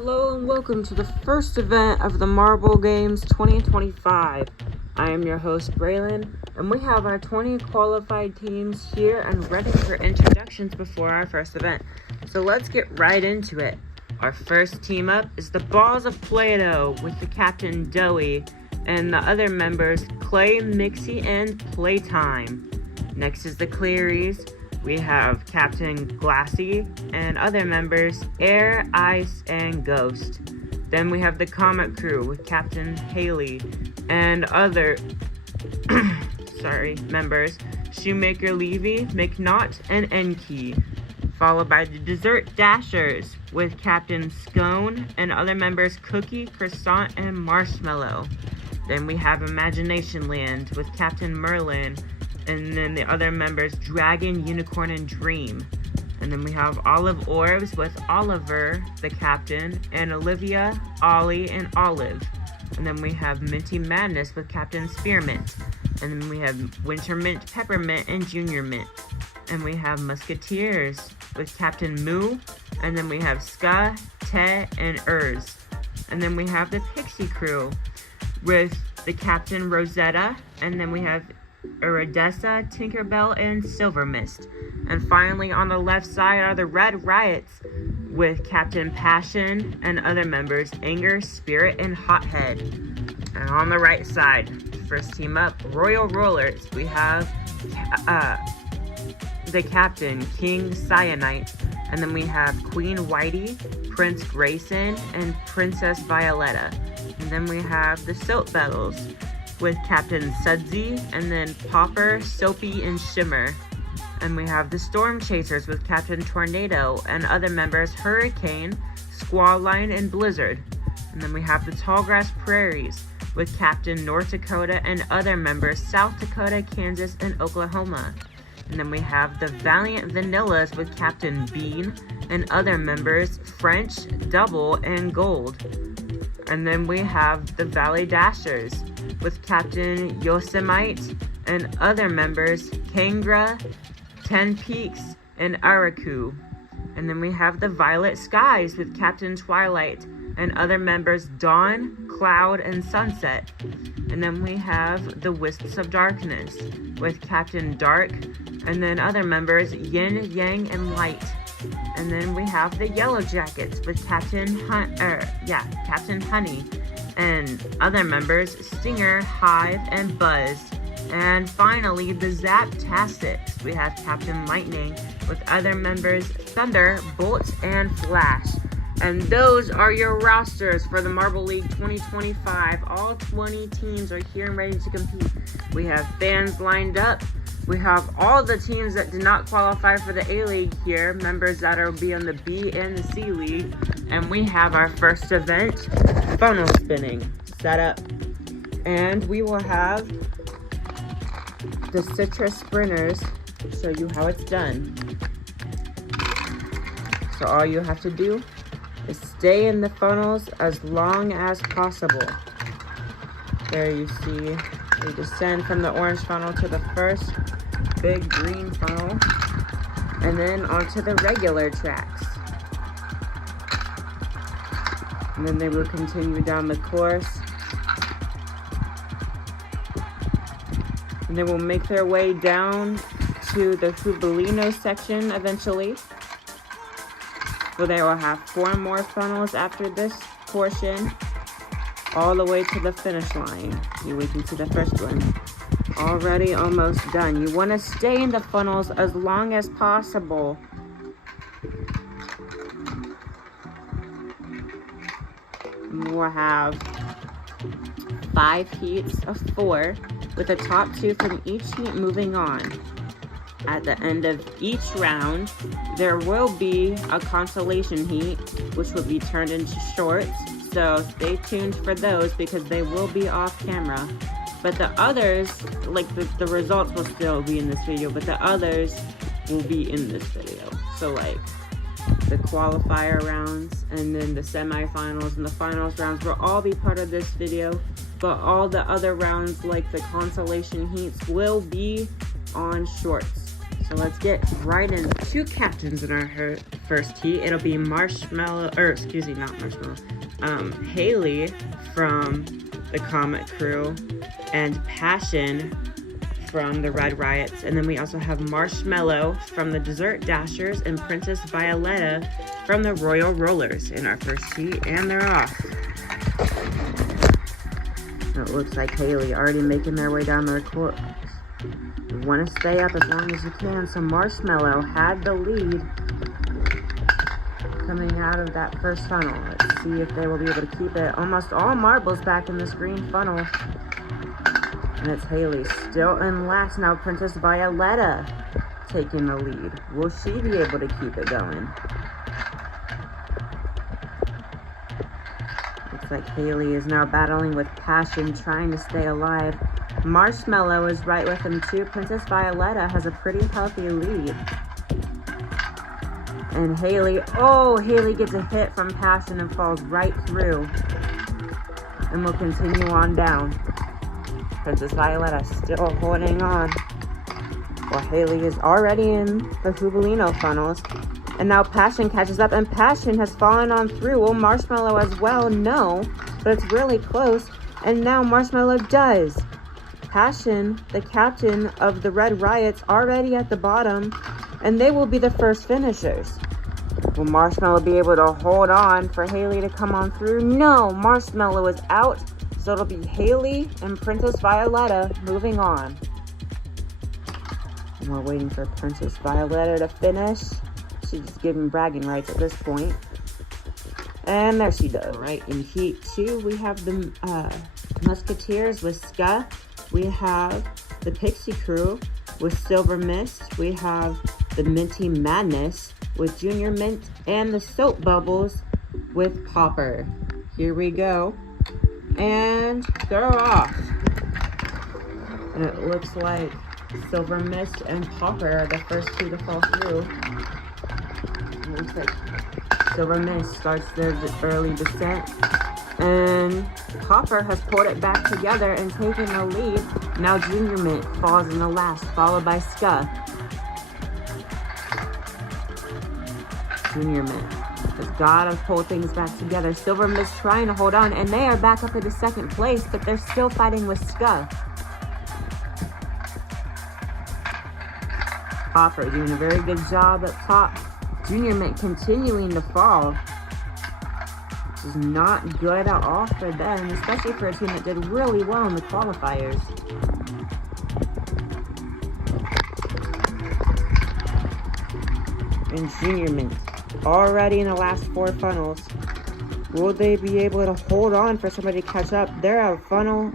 Hello and welcome to the first event of the Marble Games 2025. I am your host Braylon, and we have our 20 qualified teams here and ready for introductions before our first event. So let's get right into it. Our first team up is the Balls of Play-Doh with the captain Doey and the other members Clay, Mixie, and Playtime. Next is the Clearys. We have Captain Glassy and other members Air, Ice, and Ghost. Then we have the Comet Crew with Captain Haley and other members Shoemaker Levy, McNaught, and Enki. Followed by the Dessert Dashers with Captain Scone and other members Cookie, Croissant, and Marshmallow. Then we have Imagination Land with Captain Merlin and then the other members Dragon, Unicorn, and Dream. And then we have Olive Orbs with Oliver, the captain, and Olivia, Ollie, and Olive. And then we have Minty Madness with Captain Spearmint. And then we have Winter Mint, Peppermint, and Junior Mint. And we have Musketeers with Captain Moo. And then we have Ska, Te, and Urs. And then we have the Pixie Crew with the Captain Rosetta. And then we have Iridessa, Tinkerbell, and Silver Mist. And finally, on the left side are the Red Riots with Captain Passion and other members Anger, Spirit, and Hothead. And on the right side, first team up, Royal Rollers. We have the Captain, King Cyanite. And then we have Queen Whitey, Prince Grayson, and Princess Violetta. And then we have the Soap Battles with Captain Sudsy, and then Popper, Soapy, and Shimmer. And we have the Storm Chasers with Captain Tornado and other members Hurricane, Squall-Line, and Blizzard. And then we have the Tallgrass Prairies with Captain North Dakota and other members South Dakota, Kansas, and Oklahoma. And then we have the Valiant Vanillas with Captain Bean and other members French, Double, and Gold. And then we have the Valley Dashers with Captain Yosemite and other members Kangra, Ten Peaks, and Araku. And then we have the Violet Skies with Captain Twilight and other members Dawn, Cloud, and Sunset. And then we have the Wisps of Darkness with Captain Dark and then other members Yin, Yang, and Light. And then we have the Yellow Jackets with Captain Honey and other members Stinger, Hive, and Buzz. And finally, the Zaptastics. We have Captain Lightning with other members Thunder, Bolt, and Flash. And those are your rosters for the Marble League 2025. All 20 teams are here and ready to compete. We have fans lined up. We have all the teams that did not qualify for the A-League here, members that will be on the B and the C League. And we have our first event, funnel spinning, set up. And we will have the Citrus Sprinters show you how it's done. So all you have to do is stay in the funnels as long as possible. There you see, we descend from the orange funnel to the first big green funnel, and then onto the regular tracks. And then they will continue down the course. And they will make their way down to the Jubilino section eventually, where they will have 4 more funnels after this portion, all the way to the finish line. Here we can see the first one. Already almost done. You want to stay in the funnels as long as possible. We'll have 5 heats of 4, with the top 2 from each heat moving on. At the end of each round, there will be a consolation heat, which will be turned into shorts. So stay tuned for those because they will be off camera. But the others, like the results will still be in this video, but the others will be in this video. So like the qualifier rounds and then the semifinals and the finals rounds will all be part of this video. But all the other rounds like the consolation heats will be on shorts. So let's get right into 2 captains in our first heat. It'll be Marshmallow, or excuse me, not Marshmallow. Haley from the Comet Crew and Passion from the Red Riots. And then we also have Marshmallow from the Dessert Dashers and Princess Violetta from the Royal Rollers in our first heat. And they're off. So it looks like Haley already making their way down their course. You want to stay up as long as you can. So Marshmallow had the lead coming out of that first funnel. Let's see if they will be able to keep it. Almost all marbles back in this green funnel. And it's Haley still in last. Now Princess Violetta taking the lead. Will she be able to keep it going? Looks like Haley is now battling with Passion, trying to stay alive. Marshmallow is right with him too. Princess Violetta has a pretty healthy lead. And Haley, Haley gets a hit from Passion and falls right through. And will continue on down. Princess Violetta still holding on. Well, Haley is already in the Jubilino funnels. And now Passion catches up, and Passion has fallen on through. Will Marshmallow as well? No, but it's really close. And now Marshmallow does. Passion, the captain of the Red Riots, already at the bottom, and they will be the first finishers. Will Marshmallow be able to hold on for Haley to come on through? No, Marshmallow is out, so it'll be Haley and Princess Violetta moving on. And we're waiting for Princess Violetta to finish. She's just giving bragging rights at this point. And there she does. All right, in Heat 2, we have the Musketeers with Ska. We have the Pixie Crew with Silver Mist. We have the Minty Madness with Junior Mint. And the Soap Bubbles with Popper. Here we go. And they're off. And it looks like Silver Mist and Popper are the first 2 to fall through. It looks like Silver Mist starts their early descent. And Popper has pulled it back together and taken the lead. Now Junior Mint falls in the last, followed by Ska. Junior Mint has got to pull things back together. Silver Mist trying to hold on, and they are back up into second place, but they're still fighting with Ska. Popper doing a very good job up top. Junior Mint continuing to fall. Which is not good at all for them, especially for a team that did really well in the qualifiers. And Junior Mint already in the last 4 funnels. Will they be able to hold on for somebody to catch up? They're a funnel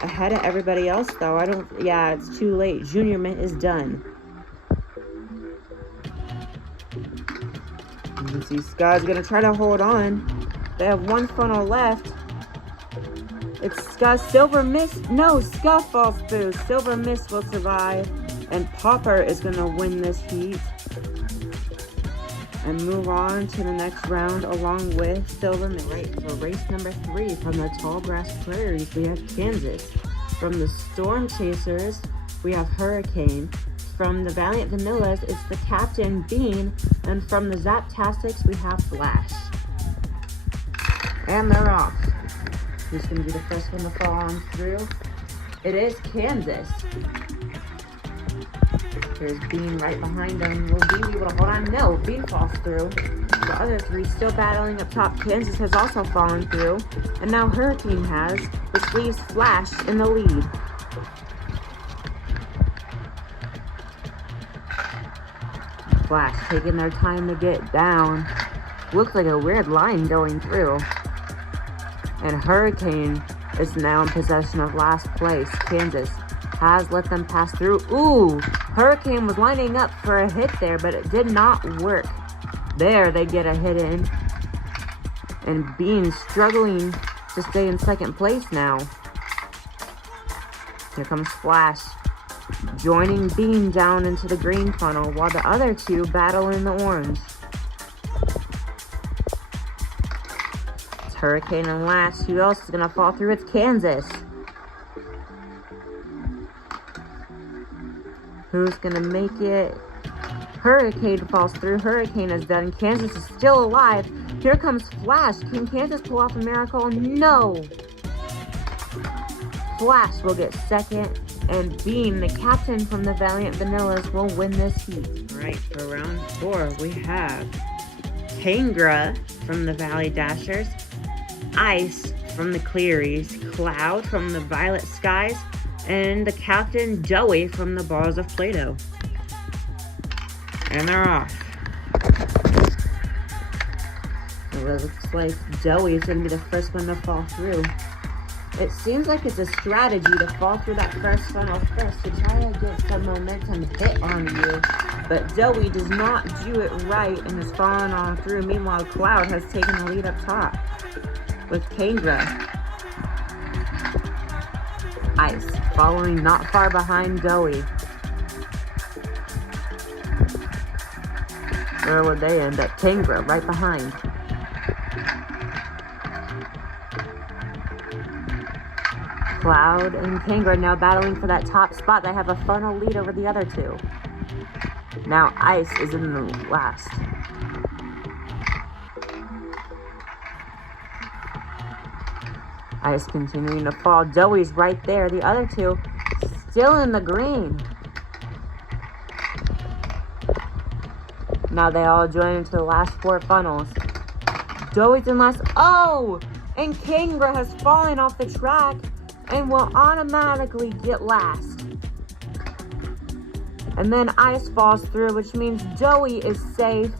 ahead of everybody else though. It's too late. Junior Mint is done. You can see Ska's gonna try to hold on. They have 1 funnel left. It's Ska. Silver Mist. No, Ska falls through. Silver Mist will survive. And Popper is going to win this heat. And move on to the next round along with Silver Mist. Right, so race number 3 from the Tall Grass Prairies, we have Kansas. From the Storm Chasers, we have Hurricane. From the Valiant Vanillas, it's the Captain Bean. And from the Zaptastics, we have Flash. And they're off. Who's going to be the first one to fall on through? It is Kansas. There's Bean right behind them. Will Bean be able to hold on? No, Bean falls through. The other 3 still battling up top. Kansas has also fallen through. And now Hurricane has, which leaves Flash in the lead. Flash taking their time to get down. Looks like a weird line going through. And Hurricane is now in possession of last place. Kansas has let them pass through. Ooh, Hurricane was lining up for a hit there, but it did not work. There, they get a hit in. And Bean struggling to stay in second place now. Here comes Flash, joining Bean down into the green funnel, while the other 2 battle in the orange. Hurricane and last. Who else is going to fall through? It's Kansas. Who's gonna make it? Hurricane falls through. Hurricane is done. Kansas is still alive. Here comes Flash. Can Kansas pull off a miracle? No. Flash will get second. And Bean, the captain from the Valiant Vanillas, will win this heat. Alright, for round 4, we have Kangra from the Valley Dashers, Ice from the Clearies, Cloud from the Violet Skies, and the captain Joey from the Balls of Play-Doh. And they're off. It looks like Joey is going to be the first one to fall through. It seems like it's a strategy to fall through that first funnel first to try to get some momentum hit on you. But Joey does not do it right and is falling on through. Meanwhile, Cloud has taken the lead up top with Kangra. Ice following not far behind Joey. Where would they end up? Kangra right behind. Cloud and Kangra now battling for that top spot. They have a funnel lead over the other two. Now Ice is in the last. Ice continuing to fall. Joey's right there. The other two still in the green. Now they all join into the last 4 funnels. Joey's in last. Oh! And Kangra has fallen off the track and will automatically get last. And then Ice falls through, which means Joey is safe,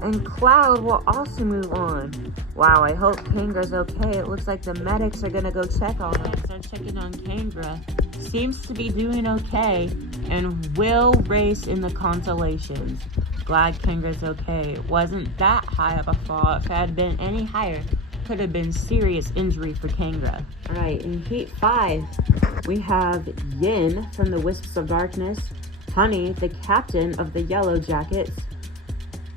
and Cloud will also move on. Wow, I hope Kangra's okay. It looks like the medics are gonna go check on him. Start checking on Kangra. Seems to be doing okay, and will race in the consolations. Glad Kangra's okay. It wasn't that high of a fall. If it had been any higher, could have been serious injury for Kangra. All right, in Heat 5, we have Yin from the Wisps of Darkness, Honey, the captain of the Yellow Jackets,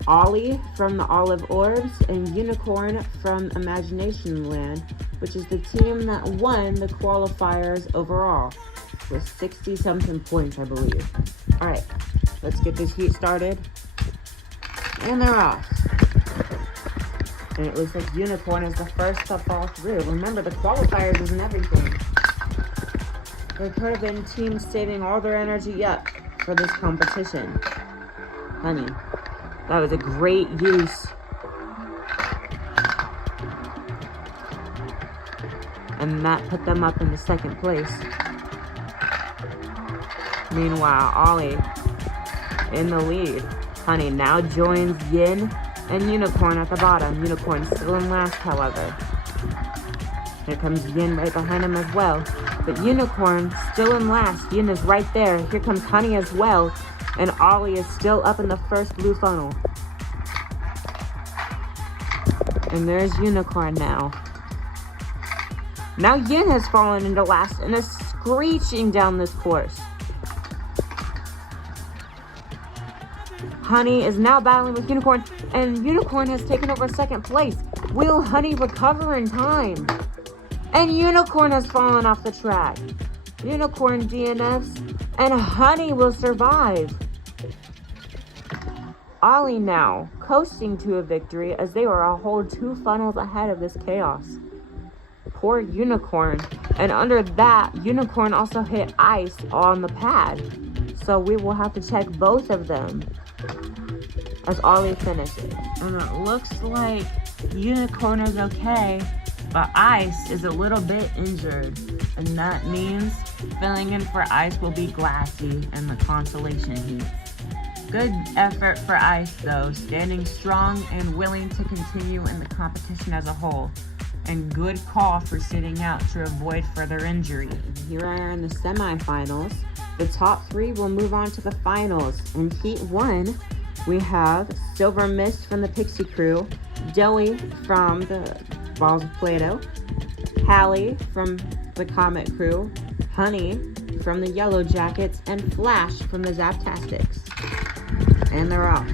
Ollie from the Olive Orbs, and Unicorn from Imagination Land, which is the team that won the qualifiers overall with 60-something points, I believe. All right, let's get this heat started. And they're off. And it looks like Unicorn is the first to fall through. Remember, the qualifiers isn't everything. There could have been teams saving all their energy up for this competition. Honey, that was a great use. And that put them up in the second place. Meanwhile, Ollie in the lead. Honey now joins Yin and Unicorn at the bottom. Unicorn still in last, however. Here comes Yin right behind him as well. But Unicorn still in last. Yin is right there. Here comes Honey as well. And Ollie is still up in the first blue funnel. And there's Unicorn now. Now Yin has fallen into last and is screeching down this course. Honey is now battling with Unicorn, and Unicorn has taken over second place. Will Honey recover in time? And Unicorn has fallen off the track. Unicorn DNFs, and Honey will survive. Ollie now coasting to a victory as they were a whole 2 funnels ahead of this chaos. Poor Unicorn. And under that, Unicorn also hit Ice on the pad. So we will have to check both of them as Ollie finishes. And it looks like Unicorn is okay, but Ice is a little bit injured. And that means filling in for Ice will be Glassy in the consolation heats. Good effort for Ice though, standing strong and willing to continue in the competition as a whole. And good call for sitting out to avoid further injury. Here are in the semifinals. The top 3 will move on to the finals. In Heat 1, we have Silver Mist from the Pixie Crew, Joey from the Balls of Play-Doh, Hallie from the Comet Crew, Honey from the Yellow Jackets, and Flash from the Zaptastics. And they're off.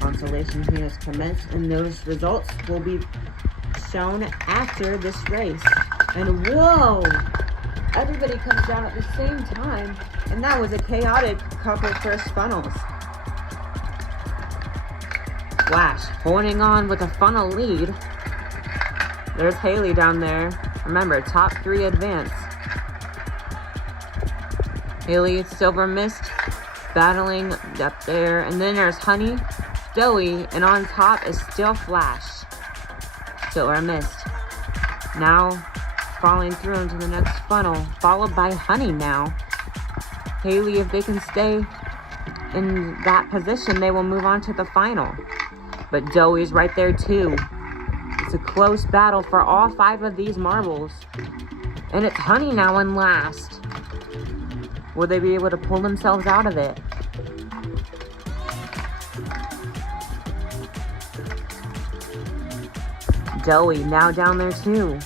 Consolation heat has commenced, and those results will be shown after this race. And whoa! Everybody comes down at the same time, and that was a chaotic couple first funnels. Flash holding on with a funnel lead. There's Haley down there. Remember, top 3 advance. Haley, Silver Mist, battling up there. And then there's Honey, Joey, and on top is still Flash. Silver Mist. Now falling through into the next funnel, followed by Honey now. Haley, if they can stay in that position, they will move on to the final. But Joey's right there too. It's a close battle for all 5 of these marbles. And it's Honey now in last. Will they be able to pull themselves out of it? Joey now down there too.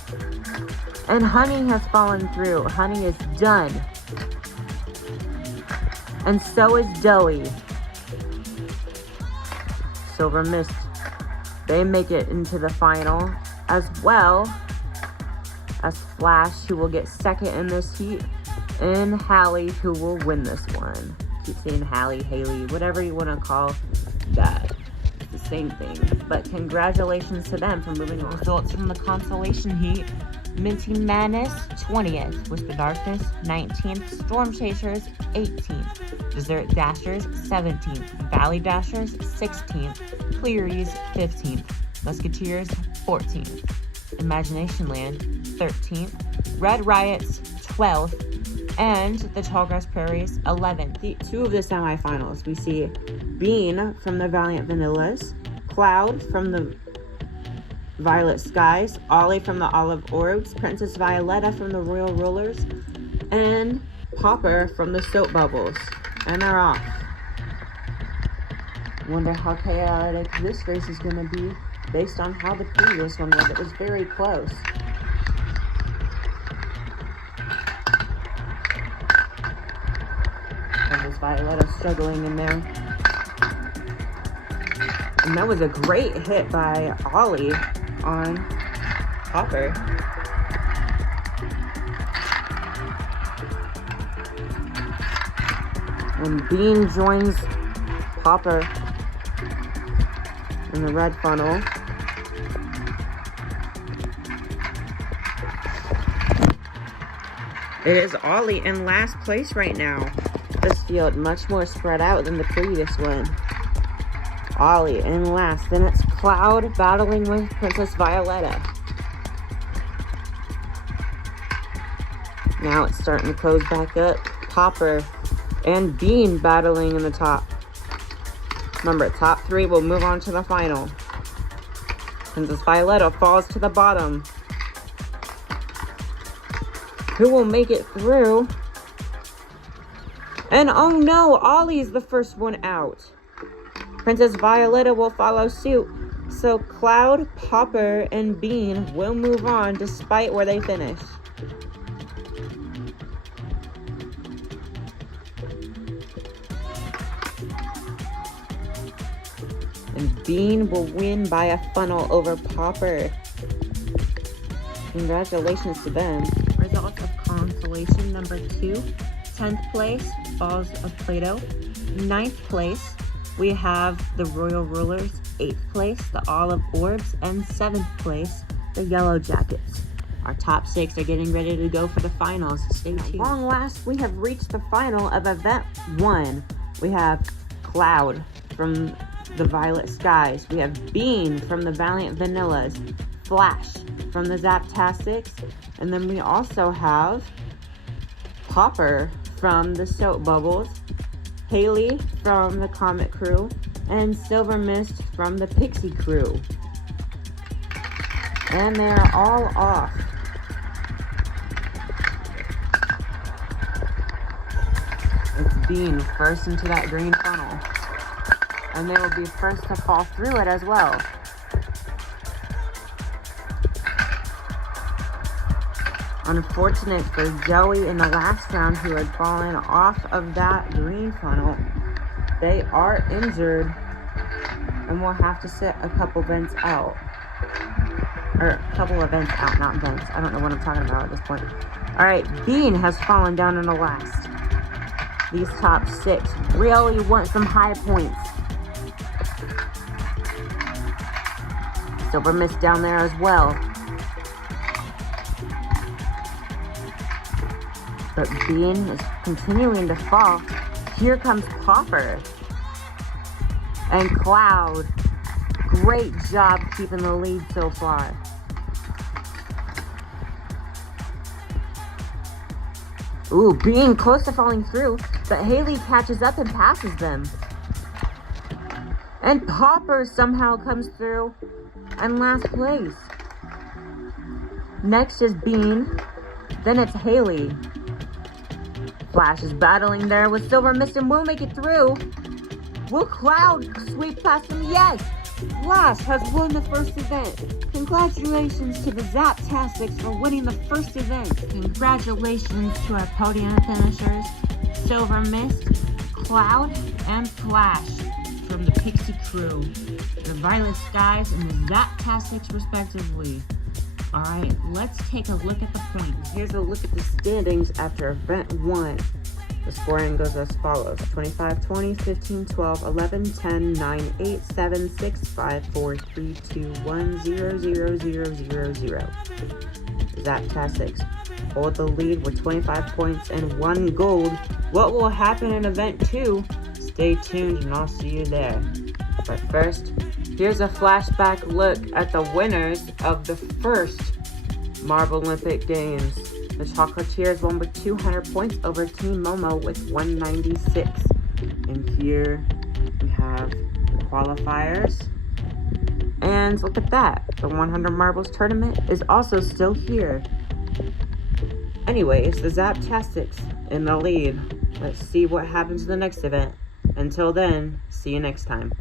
And Honey has fallen through. Honey is done. And so is Joey. Silver Mist. They make it into the final, as well as Flash, who will get second in this heat, and Hallie, who will win this one. Keep saying Hallie, Haley, whatever you want to call that. It's the same thing. But congratulations to them for moving on. Results from the consolation heat. Minty Madness, 20th. Whisper Darkness, 19th. Storm Chasers, 18th. Desert Dashers, 17th. Valley Dashers, 16th. Clearies, 15th. Musketeers, 14th. Imagination Land, 13th. Red Riots, 12th. And the Tallgrass Prairies, 11th. 2 of the semifinals, we see Bean from the Valiant Vanillas, Cloud from the Violet Skies, Ollie from the Olive Orbs, Princess Violetta from the Royal Rollers, and Popper from the Soap Bubbles. And they're off. Wonder how chaotic this race is going to be based on how the previous one was. It was very close. Princess Violetta struggling in there. And that was a great hit by Ollie on Popper. And Bean joins Popper in the red funnel. It is Ollie in last place right now. This field much more spread out than the previous one. Ollie in last. Then it's Cloud battling with Princess Violetta. Now it's starting to close back up. Popper and Bean battling in the top. Remember, top 3 will move on to the final. Princess Violetta falls to the bottom. Who will make it through? And oh no, Ollie's the first one out. Princess Violetta will follow suit. So Cloud, Popper, and Bean will move on despite where they finish. And Bean will win by a funnel over Popper. Congratulations to them. Results of consolation number 2. 10th place, Balls of Play-Doh. 9th place, we have the Royal Rulers. 8th place, the Olive Orbs. And 7th place, the Yellow Jackets. Our top 6 are getting ready to go for the finals. Stay tuned. At long last, we have reached the final of Event 1. We have Cloud from the Violet Skies. We have Bean from the Valiant Vanillas. Flash from the Zaptastics. And then we also have Popper from the Soap Bubbles, Haley from the Comet Crew, and Silver Mist from the Pixie Crew. And they're all off. It's Bean first into that green funnel. And they will be first to fall through it as well. Unfortunate for Joey in the last round, who had fallen off of that green funnel. They are injured and will have to sit a couple vents out. or a couple events out, not events. I don't know what I'm talking about at this point. Alright, Bean has fallen down in the last. These top 6 really want some high points. Silver Mist down there as well. But Bean is continuing to fall. Here comes Popper. And Cloud. Great job keeping the lead so far. Ooh, Bean close to falling through, but Haley catches up and passes them. And Popper somehow comes through and last place. Next is Bean. Then it's Haley. Flash is battling there with Silver Mist and will make it through. Will Cloud sweep past him? Yes! Flash has won the first event. Congratulations to the Zaptastics for winning the first event. Congratulations to our podium finishers, Silver Mist, Cloud, and Flash from the Pixie Crew, the Violet Skies, and the Zaptastics respectively. Alright, let's take a look at the points. Here's a look at the standings after event 1. The scoring goes as follows: 25, 20, 15, 12, 11, 10, 9, 8, 7, 6, 5, 4, 3, 2, 1, 0, 0, 0, 0, 0. Zaptastics hold the lead with 25 points and 1 gold. What will happen in event 2? Stay tuned and I'll see you there. But first, here's a flashback look at the winners of the first Marble Olympic Games. The Chocolatiers won with 200 points over Team Momo with 196. And here we have the qualifiers. And look at that. The 100 Marbles tournament is also still here. Anyways, the Zaptastics in the lead. Let's see what happens in the next event. Until then, see you next time.